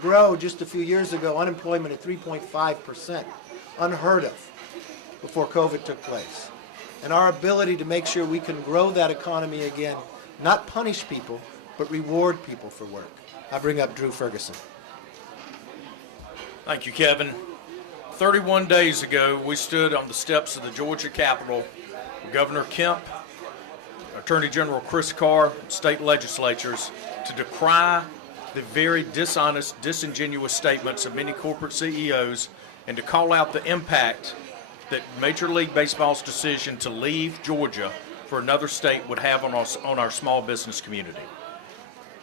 Grow just a few years ago, unemployment at 3.5%, unheard of before COVID took place. And our ability to make sure we can grow that economy again, not punish people, but reward people for work. I bring up Drew Ferguson. Thank you, Kevin. 31 days ago, we stood on the steps of the Georgia Capitol with Governor Kemp, Attorney General Chris Carr, state legislatures to decry the very dishonest, disingenuous statements of many corporate CEOs and to call out the impact that Major League Baseball's decision to leave Georgia for another state would have on our small business community.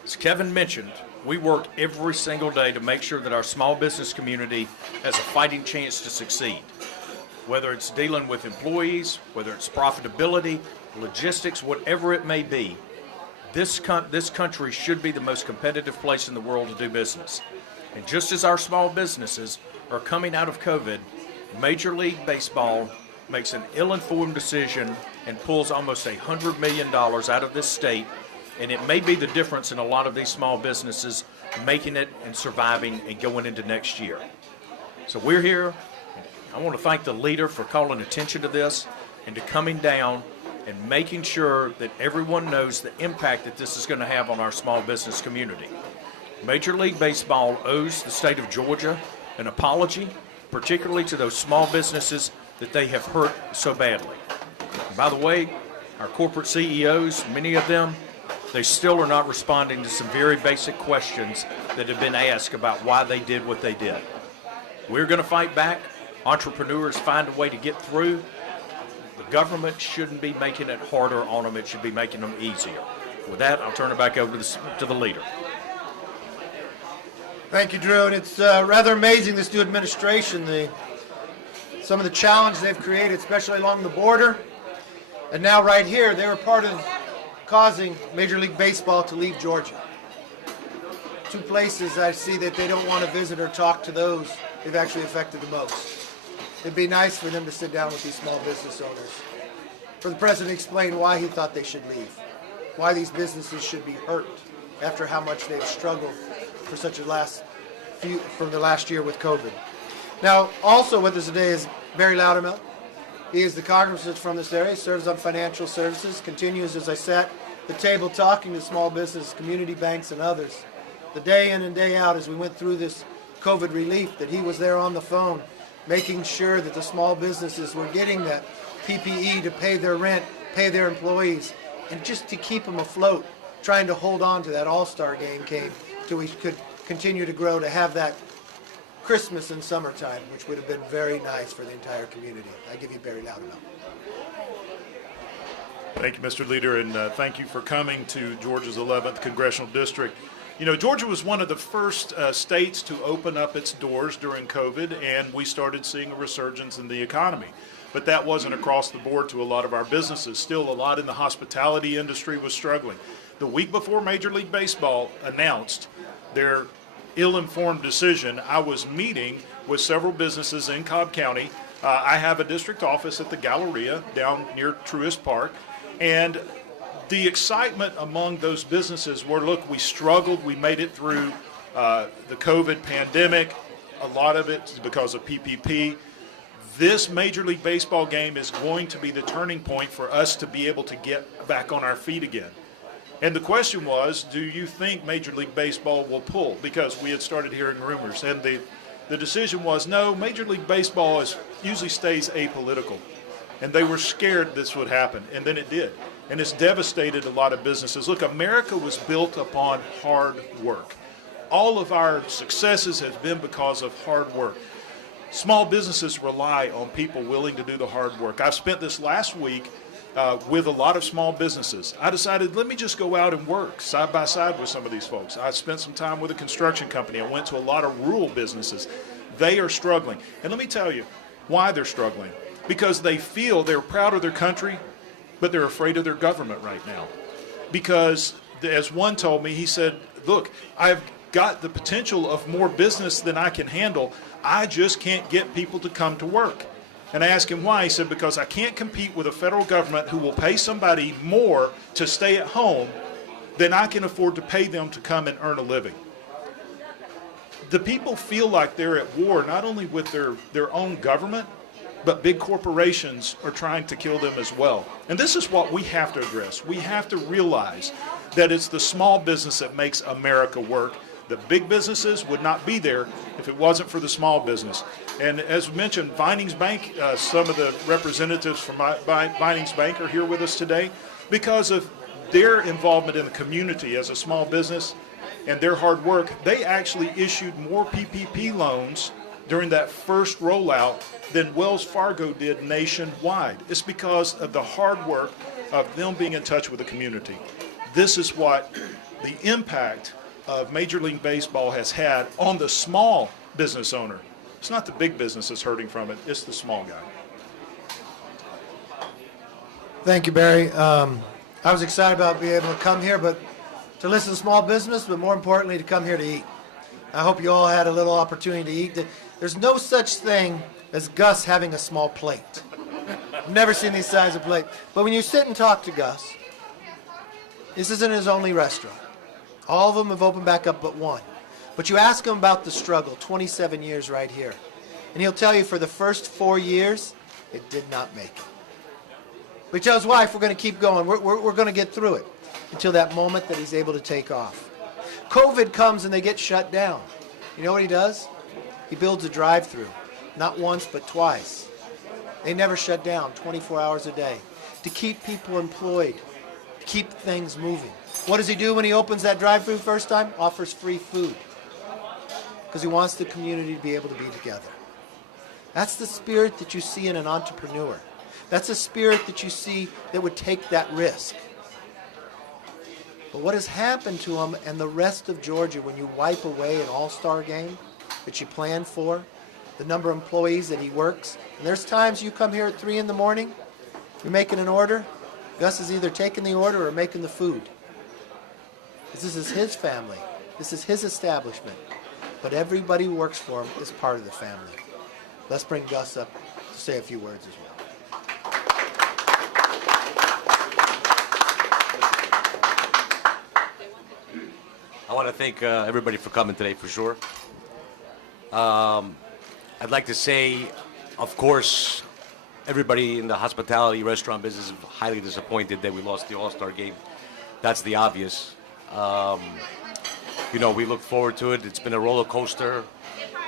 As Kevin mentioned, we work every single day to make sure that our small business community has a fighting chance to succeed. Whether it's dealing with employees, whether it's profitability, logistics, whatever it may be, this country should be the most competitive place in the world to do business. And just as our small businesses are coming out of COVID, Major League Baseball makes an ill-informed decision and pulls almost $100 million out of this state, and it may be the difference in a lot of these small businesses making it and surviving and going into next year. So we're here. I want to thank the leader for calling attention to this and to coming down and making sure that everyone knows the impact that this is going to have on our small business community. Major League Baseball owes the state of Georgia an apology, particularly to those small businesses that they have hurt so badly. And by the way, our corporate CEOs, many of them, they still are not responding to some very basic questions that have been asked about why they did what they did. We're going to fight back. Entrepreneurs find a way to get through. The government shouldn't be making it harder on them. It should be making them easier. With that, I'll turn it back over to the leader. Thank you, Drew. And it's rather amazing, this new administration, some of the challenge they've created, especially along the border. And now right here, they were part of causing Major League Baseball to leave Georgia. Two places I see that they don't want to visit or talk to those they've actually affected the most. It'd be nice for them to sit down with these small business owners, for the president to explain why he thought they should leave, why these businesses should be hurt after how much they've struggled for such from the last year with COVID. Now, also with us today is Barry Loudermilk. He is the congressman from this area, serves on financial services, continues, as I sat at the table talking to small business, community banks, and others, the day in and day out as we went through this COVID relief, that he was there on the phone, making sure that the small businesses were getting that PPE to pay their rent, pay their employees, and just to keep them afloat, trying to hold on to that All-Star Game came till we could continue to grow, to have that Christmas and summertime, which would have been very nice for the entire community. I give you Barry Loudermilk. Thank you, Mr. Leader, and thank you for coming to Georgia's 11th Congressional District. You know, Georgia was one of the first states to open up its doors during COVID, and we started seeing a resurgence in the economy. But that wasn't across the board to a lot of our businesses. Still, a lot in the hospitality industry was struggling. The week before Major League Baseball announced their ill-informed decision, I was meeting with several businesses in Cobb County. I have a district office at the Galleria down near Truist Park, and the excitement among those businesses were, look, we struggled, we made it through the COVID pandemic. A lot of it is because of PPP. This Major League Baseball game is going to be the turning point for us to be able to get back on our feet again. And the question was, do you think Major League Baseball will pull? Because we had started hearing rumors. And the decision was, no, Major League Baseball usually stays apolitical. And they were scared this would happen. And then it did. And it's devastated a lot of businesses. Look, America was built upon hard work. All of our successes have been because of hard work. Small businesses rely on people willing to do the hard work. I've spent this last week with a lot of small businesses. I decided, let me just go out and work side by side with some of these folks. I spent some time with a construction company. I went to a lot of rural businesses. They are struggling. And let me tell you why they're struggling. Because they feel they're proud of their country, but they're afraid of their government right now. Because, as one told me, he said, look, I've got the potential of more business than I can handle. I just can't get people to come to work. And I asked him why. He said, because I can't compete with a federal government who will pay somebody more to stay at home than I can afford to pay them to come and earn a living. the people feel like they're at war not only with their own government, but big corporations are trying to kill them as well. And this is what we have to address. We have to realize that it's the small business that makes America work. The big businesses would not be there if it wasn't for the small business. And as mentioned, Vinings Bank, some of the representatives from Vinings Bank are here with us today because of their involvement in the community as a small business and their hard work. They actually issued more PPP loans during that first rollout than Wells Fargo did nationwide. It's because of the hard work of them being in touch with the community. This is what the impact of Major League Baseball has had on the small business owner. It's not the big business that's hurting from it, it's the small guy. Thank you, Barry. I was excited about being able to come here, but to listen to small business, but more importantly, to come here to eat. I hope you all had a little opportunity to eat. There's no such thing as Gus having a small plate. I've never seen these size of plate. But when you sit and talk to Gus, this isn't his only restaurant. All of them have opened back up but one. But you ask him about the struggle, 27 years right here. And he'll tell you for the first 4 years, it did not make it. But he tells his wife, we're going to keep going. We're going to get through it until that moment that he's able to take off. COVID comes and they get shut down. You know what he does? He builds a drive-through. Not once, but twice. They never shut down 24 hours a day to keep people employed, to keep things moving. What does he do when he opens that drive-through first time? Offers free food because he wants the community to be able to be together. That's the spirit that you see in an entrepreneur. That's the spirit that you see that would take that risk. But what has happened to him and the rest of Georgia when you wipe away an All-Star Game that you planned for, the number of employees that he works, and there's times you come here at 3 in the morning, you're making an order, Gus is either taking the order or making the food. This is his family. This is his establishment. But everybody who works for him is part of the family. Let's bring Gus up to say a few words as well. I want to thank everybody for coming today, for sure. I'd like to say, of course, everybody in the hospitality restaurant business is highly disappointed that we lost the All-Star Game. That's the obvious. We look forward to it. It's been a roller coaster.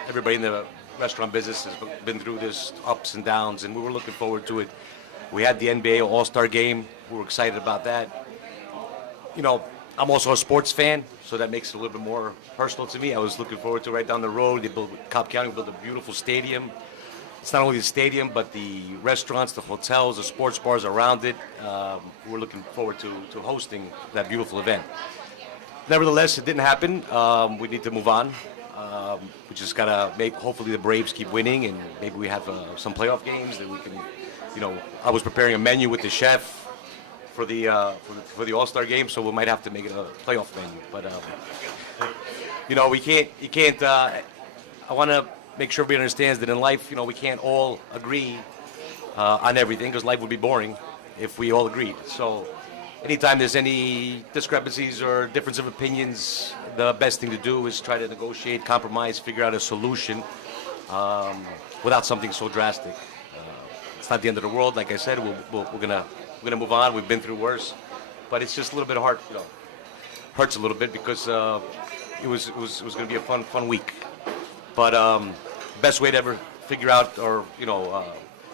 Everybody in the restaurant business has been through this ups and downs, and we were looking forward to it. We had the NBA All-Star Game. We were excited about that. I'm also a sports fan, so that makes it a little bit more personal to me. I was looking forward to right down the road. Cobb County built a beautiful stadium. It's not only the stadium, but the restaurants, the hotels, the sports bars around it. We're looking forward to hosting that beautiful event. Nevertheless, it didn't happen. We need to move on. We just gotta hopefully the Braves keep winning, and maybe we have some playoff games that we can. I was preparing a menu with the chef for the All-Star Game, so we might have to make it a playoff menu. But we can't. You can't. I want to make sure everybody understands that in life, we can't all agree on everything because life would be boring if we all agreed. So anytime there's any discrepancies or difference of opinions, the best thing to do is try to negotiate, compromise, figure out a solution without something so drastic. It's not the end of the world. Like I said, we're gonna move on. We've been through worse, but it's just a little bit hard. Hurts a little bit because it was going to be a fun week. But best way to ever figure out or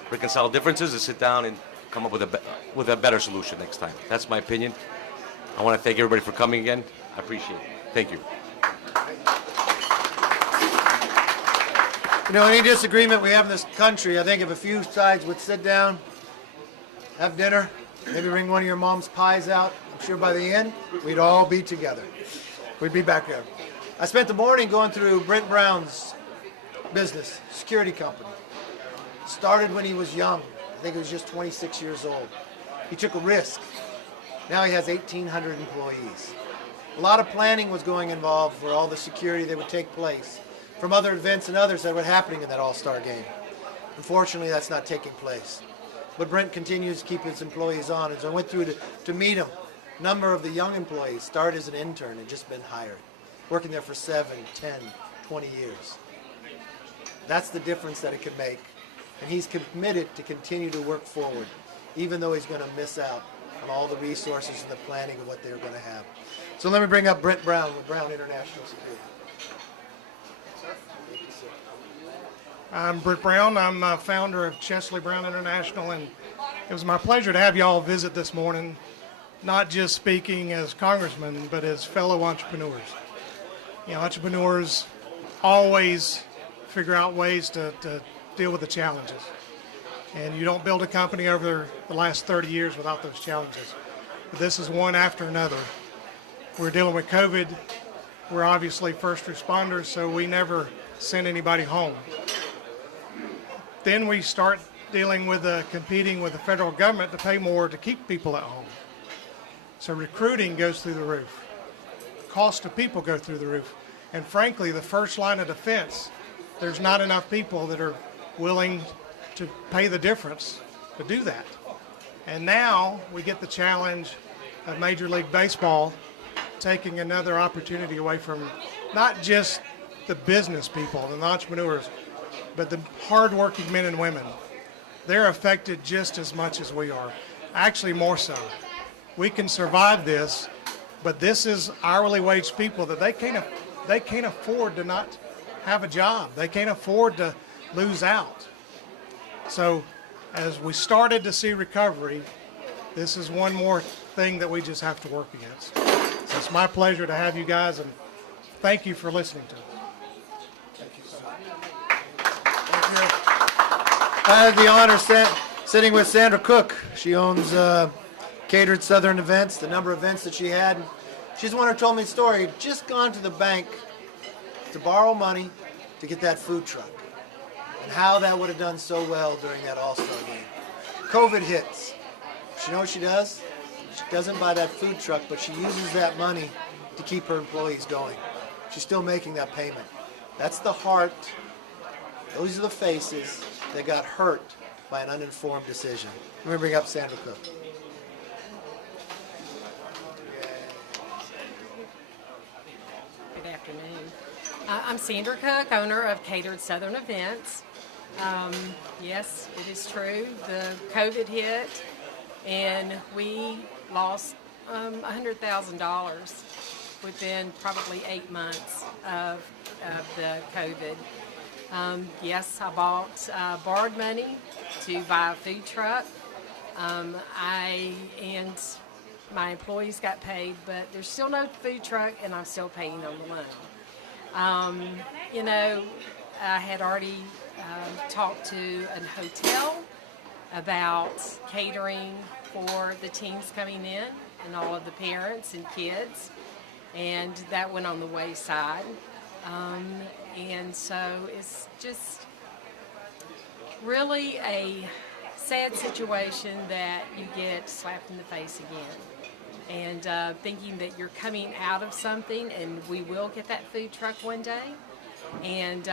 reconcile differences is sit down and come up with a better solution next time. That's my opinion. I want to thank everybody for coming again. I appreciate it. Thank you. Any disagreement we have in this country, I think if a few sides would sit down, have dinner, maybe bring one of your mom's pies out, I'm sure by the end, we'd all be together. We'd be back there. I spent the morning going through Brent Brown's business, security company. Started when he was young. I think he was just 26 years old. He took a risk. Now he has 1,800 employees. A lot of planning was going involved for all the security that would take place from other events and others that were happening in that All-Star Game. Unfortunately, that's not taking place. But Brent continues to keep his employees on. As I went through to meet him, a number of the young employees started as an intern and just been hired, working there for 7, 10, 20 years. That's the difference that it can make. And he's committed to continue to work forward, even though he's going to miss out on all the resources and the planning of what they're going to have. So let me bring up Brent Brown with Brown International Security. I'm Britt Brown. I'm founder of Chesley Brown International, and it was my pleasure to have you all visit this morning, not just speaking as congressmen, but as fellow entrepreneurs. You know, entrepreneurs always figure out ways to deal with the challenges. And you don't build a company over the last 30 years without those challenges. But this is one after another. We're dealing with COVID. We're obviously first responders, so we never send anybody home. Then we start dealing with competing with the federal government to pay more to keep people at home. So recruiting goes through the roof. Cost of people go through the roof. And frankly, the first line of defense, there's not enough people that are willing to pay the difference to do that. And now we get the challenge of Major League Baseball taking another opportunity away from not just the business people and the entrepreneurs, but the hardworking men and women. They're affected just as much as we are, actually more so. We can survive this, but this is hourly wage people that they can't afford to not have a job. They can't afford to lose out. So as we started to see recovery, this is one more thing that we just have to work against. So it's my pleasure to have you guys, and thank you for listening to us. I had the honor sitting with Sandra Cook. She owns Catered Southern Events, the number of events that she had. She's the one who told me the story. Just gone to the bank to borrow money to get that food truck, and how that would have done so well during that All-Star Game. COVID hits. You know what she does? She doesn't buy that food truck, but she uses that money to keep her employees going. She's still making that payment. That's the heart. Those are the faces that got hurt by an uninformed decision. Let me bring up Sandra Cook. Good afternoon. I'm Sandra Cook, owner of Catered Southern Events. Yes, it is true. The COVID hit, and we lost $100,000 within probably 8 months of the COVID. Yes, I borrowed money to buy a food truck. I and my employees got paid, but there's still no food truck, and I'm still paying on the loan. You know, I had already talked to a hotel about catering for the teams coming in and all of the parents and kids, and that went on the wayside. And so it's just really a sad situation that you get slapped in the face again. And thinking that you're coming out of something, and we will get that food truck one day. And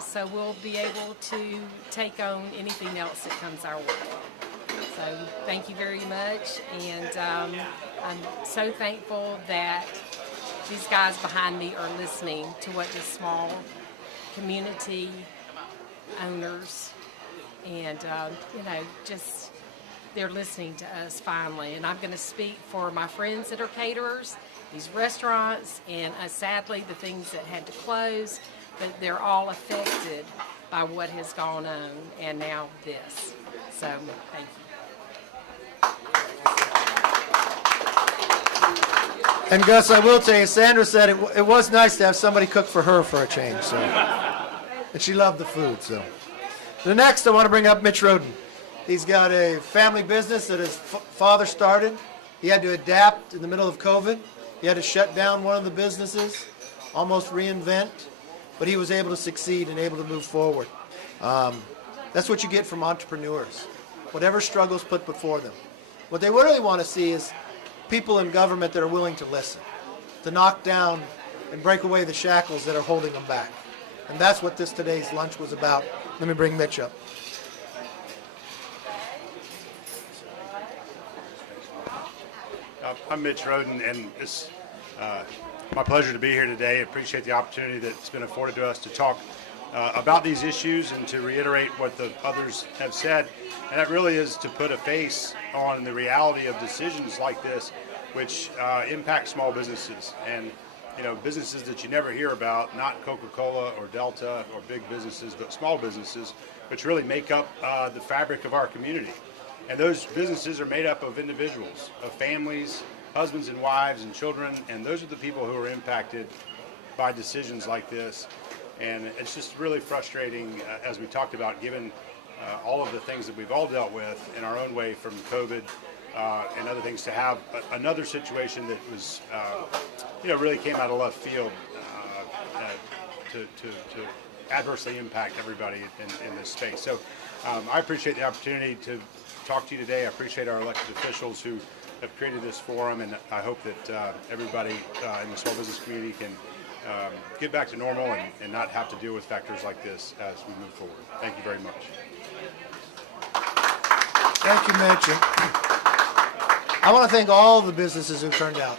so we'll be able to take on anything else that comes our way. So thank you very much. And I'm so thankful that these guys behind me are listening to what the small community owners and, you know, just they're listening to us finally. And I'm going to speak for my friends that are caterers, these restaurants, and sadly the things that had to close, but they're all affected by what has gone on and now this. So thank you. And Gus, I will tell you, Sandra said it was nice to have somebody cook for her for a change. So, and she loved the food. So, the next I want to bring up Mitch Roden. He's got a family business that his father started. He had to adapt in the middle of COVID. He had to shut down one of the businesses, almost reinvent, but he was able to succeed and able to move forward. That's what you get from entrepreneurs. Whatever struggles put before them. What they really want to see is people in government that are willing to listen, to knock down and break away the shackles that are holding them back. And that's what today's lunch was about. Let me bring Mitch up. I'm Mitch Roden, and this My pleasure to be here today. I appreciate the opportunity that's been afforded to us to talk about these issues and to reiterate what the others have said. And that really is to put a face on the reality of decisions like this, which impact small businesses. And businesses that you never hear about, not Coca-Cola or Delta or big businesses, but small businesses, which really make up the fabric of our community. And those businesses are made up of individuals, of families, husbands and wives and children, and those are the people who are impacted by decisions like this. And it's just really frustrating, as we talked about, given all of the things that we've all dealt with in our own way from COVID and other things, to have another situation that was, really came out of left field to adversely impact everybody in this space. So I appreciate the opportunity to talk to you today. I appreciate our elected officials who have created this forum, and I hope that everybody in the small business community can get back to normal and not have to deal with factors like this as we move forward. Thank you very much. Thank you, Mitch. And I want to thank all the businesses who turned out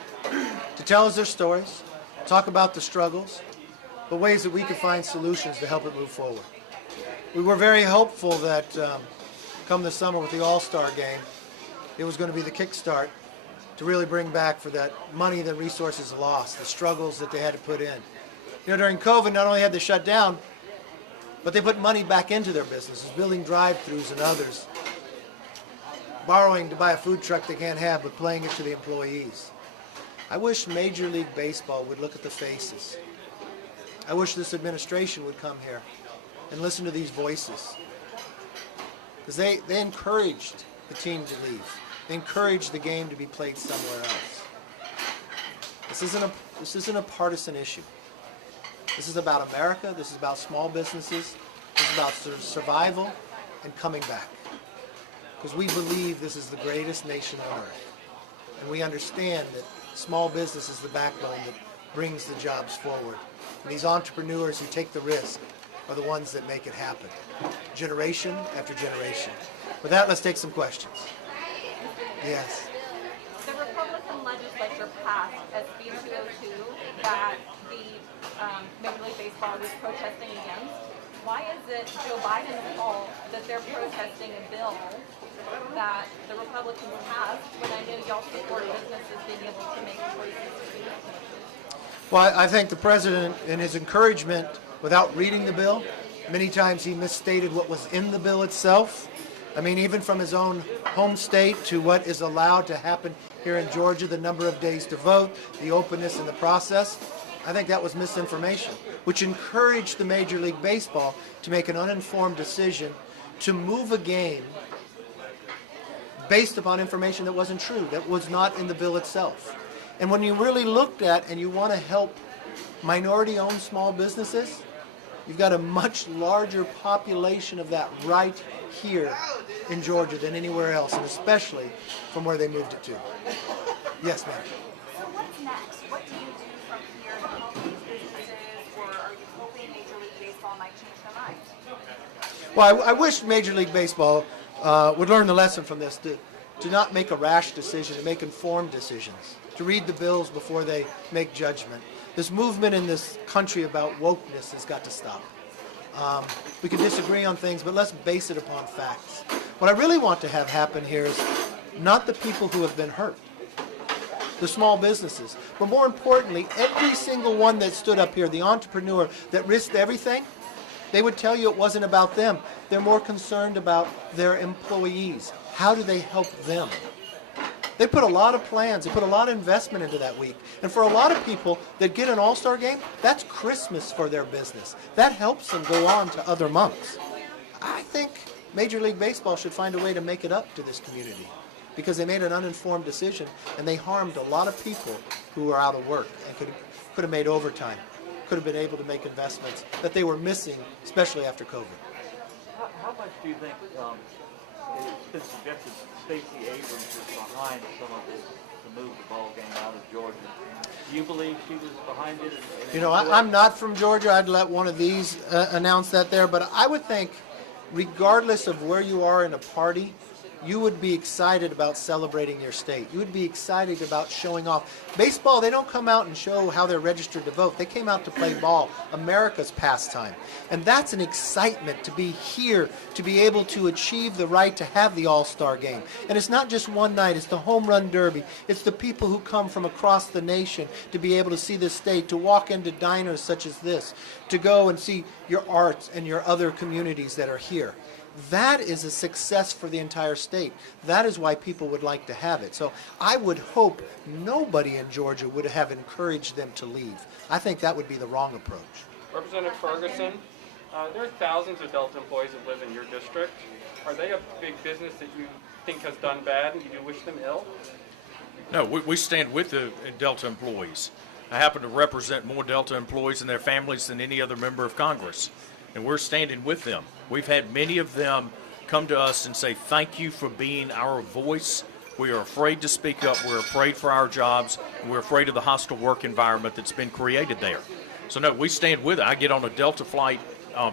to tell us their stories, talk about the struggles, but ways that we could find solutions to help it move forward. We were very hopeful that come this summer with the All-Star Game, it was going to be the kickstart to really bring back for that money that resources lost, the struggles that they had to put in. During COVID, not only had they shut down, but they put money back into their businesses, building drive-thrus and others, borrowing to buy a food truck they can't have, but playing it to the employees. I wish Major League Baseball would look at the faces. I wish this administration would come here and listen to these voices, because they encouraged the team to leave. They encouraged the game to be played somewhere else. This isn't a partisan issue. This is about America. This is about small businesses. This is about survival and coming back. Because we believe this is the greatest nation on earth. And we understand that small business is the backbone that brings the jobs forward. And these entrepreneurs who take the risk are the ones that make it happen, generation after generation. With that, let's take some questions. Yes. The Republican legislature passed SB 202 that the Major League Baseball is protesting against. Why is it Joe Biden's fault that they're protesting a bill that the Republicans passed when I know y'all support businesses being able to make choices? Well, I think the president, in his encouragement, without reading the bill, many times he misstated what was in the bill itself. I mean, even from his own home state to what is allowed to happen here in Georgia, the number of days to vote, the openness in the process, I think that was misinformation, which encouraged the Major League Baseball to make an uninformed decision to move a game based upon information that wasn't true, that was not in the bill itself. And when you really looked at and you want to help minority-owned small businesses, you've got a much larger population of that right here in Georgia than anywhere else, and especially from where they moved it to. Yes, ma'am. So what's next? What do you do from here to help these businesses, or are you hoping Major League Baseball might change their mind? Well, I wish Major League Baseball would learn the lesson from this, to not make a rash decision, to make informed decisions, to read the bills before they make judgment. This movement in this country about wokeness has got to stop. We can disagree on things, but let's base it upon facts. What I really want to have happen here is not the people who have been hurt, the small businesses, but more importantly, every single one that stood up here, the entrepreneur that risked everything, they would tell you it wasn't about them. They're more concerned about their employees. How do they help them? They put a lot of plans, they put a lot of investment into that week. And for a lot of people that get an All-Star Game, that's Christmas for their business. That helps them go on to other months. I think Major League Baseball should find a way to make it up to this community, because they made an uninformed decision and they harmed a lot of people who are out of work and could have made overtime, could have been able to make investments that they were missing, especially after COVID. How much do you think it's been suggested Stacey Abrams is behind some of this to move the ball game out of Georgia? Do you believe she was behind it? You know, I'm not from Georgia. I'd let one of these announce that there. But I would think, regardless of where you are in a party, you would be excited about celebrating your state. You would be excited about showing off. Baseball, they don't come out and show how they're registered to vote. They came out to play ball, America's pastime. And that's an excitement to be here, to be able to achieve the right to have the All-Star Game. And it's not just one night, it's the home run derby. It's the people who come from across the nation to be able to see this state, to walk into diners such as this, to go and see your arts and your other communities that are here. That is a success for the entire state. That is why people would like to have it. So I would hope nobody in Georgia would have encouraged them to leave. I think that would be the wrong approach. Representative Ferguson, there are thousands of Delta employees that live in your district. Are they a big business that you think has done bad and you do wish them ill? No, we stand with the Delta employees. I happen to represent more Delta employees and their families than any other member of Congress, and we're standing with them. We've had many of them come to us and say, thank you for being our voice. We are afraid to speak up. We're afraid for our jobs. And we're afraid of the hostile work environment that's been created there. So, no, we stand with it. I get on a Delta flight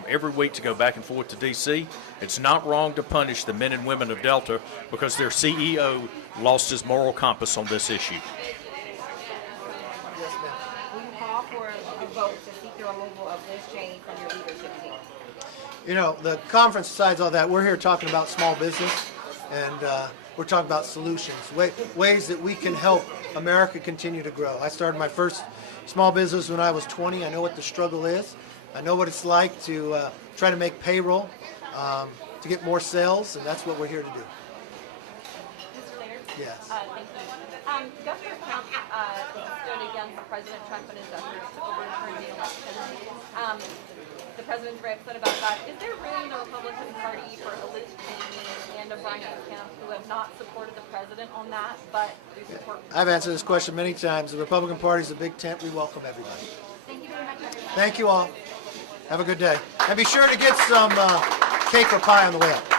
every week to go back and forth to D.C. It's not wrong to punish the men and women of Delta because their CEO lost his moral compass on this issue. Will you call for a vote to seek the removal of Liz Cheney from your leadership team? You know, the conference decides all that. We're here talking about small business, and we're talking about solutions, ways that we can help America continue to grow. I started my first small business when I was 20. I know what the struggle is. I know what it's like to try to make payroll, to get more sales, and that's what we're here to do. Mr. Leader? Yes. Thank you. Governor Kemp stood against President Trump and his efforts to overturn the election. The president's very upset about that. Is there room in the Republican Party for a Liz Cheney and a Brian Kemp who have not supported the president on that, but do support? I've answered this question many times. The Republican Party is a big tent. We welcome everybody. Thank you very much, everyone. Thank you all. Have a good day. And be sure to get some cake or pie on the way up.